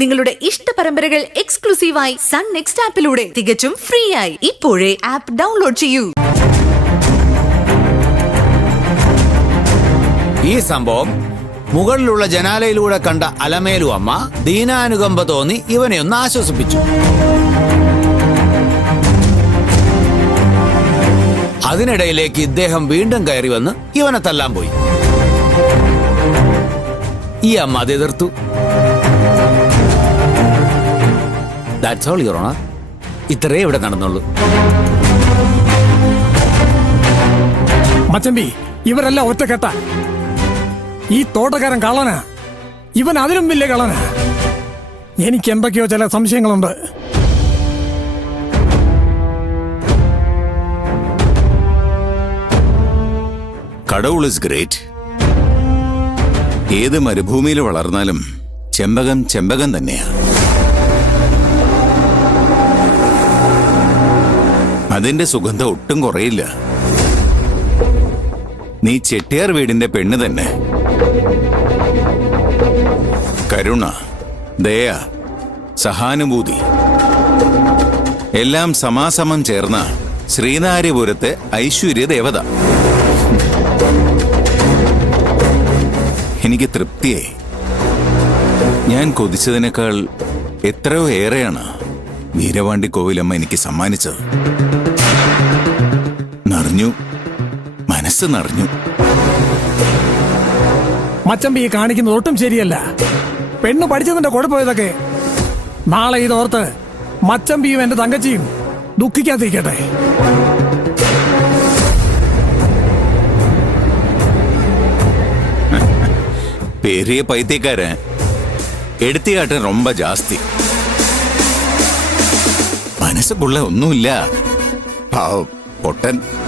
നിങ്ങളുടെ ഇഷ്ട പരമ്പരകൾ എക്സ്ക്ലൂസീവായി സൺ നെക്സ്റ്റ് ആപ്പിലൂടെ തികച്ചും ഫ്രീ ആയി ഇപ്പോഴേ ആപ്പ് ഡൗൺലോഡ് ചെയ്യൂ. ഈ സംഭവം മുകളിലുള്ള ജനാലയിലൂടെ കണ്ട അലമേലു അമ്മ ദീനാനുകമ്പ തോന്നി ഇവനെ ഒന്ന് ആശ്വസിപ്പിച്ചു. അതിനിടയിലേക്ക് ഇദ്ദേഹം വീണ്ടും കയറി വന്ന് ഇവനെ തല്ലാൻ പോയി. ഈ അമ്മ അത് എതിർത്തു. That's all, Your Honor. ഇത്രേ ഇവിടെ നടന്നുള്ളൂ. മച്ചമ്പി, ഇവരെല്ലാം ഒറ്റക്കെട്ട. ഈ തോട്ടക്കാരൻ കള്ളനാ, ഇവൻ അതിലും വലിയ കള്ളനാ. എനിക്ക് എന്തൊക്കെയോ ചില സംശയങ്ങളുണ്ട്. കടവുൾ ഇസ് ഗ്രേറ്റ്. ഏത് മരുഭൂമിയിൽ വളർന്നാലും ചെമ്പകം ചെമ്പകം തന്നെയാ. അതിന്റെ സുഗന്ധം ഒട്ടും കുറയില്ല. നീ ചെട്ടിയാർ വീടിന്റെ പെണ്ണ് തന്നെ. കരുണ, ദയ, സഹാനുഭൂതി എല്ലാം സമാസമം ചേർന്ന ശ്രീനാര്യപുരത്തെ ഐശ്വര്യ ദേവത. എനിക്ക് തൃപ്തിയായി. ഞാൻ കൊതിച്ചതിനേക്കാൾ എത്രയോ ഏറെയാണ് വീരവാണ്ടി കോവിലമ്മ എനിക്ക് സമ്മാനിച്ചത്. നിറഞ്ഞു, മനസ്സ് നിറഞ്ഞു. മച്ചമ്പി കാണിക്കുന്നത് ഒട്ടും ശരിയല്ല. പെണ്ണ് പഠിച്ചതിന്റെ കുഴപ്പമൊക്കെ നാളെ ഇതോർത്ത് മച്ചമ്പിയും എന്റെ തങ്കച്ചിയും ദുഃഖിക്കാതിരിക്കട്ടെ. பெரிய பைத்தியக்காரன். எடுத்தியாட்டம் ரொம்ப ஜாஸ்தி. മനസ്സുക്കുള്ള ഒന്നുമില്ല. പാവം പൊട്ടൻ.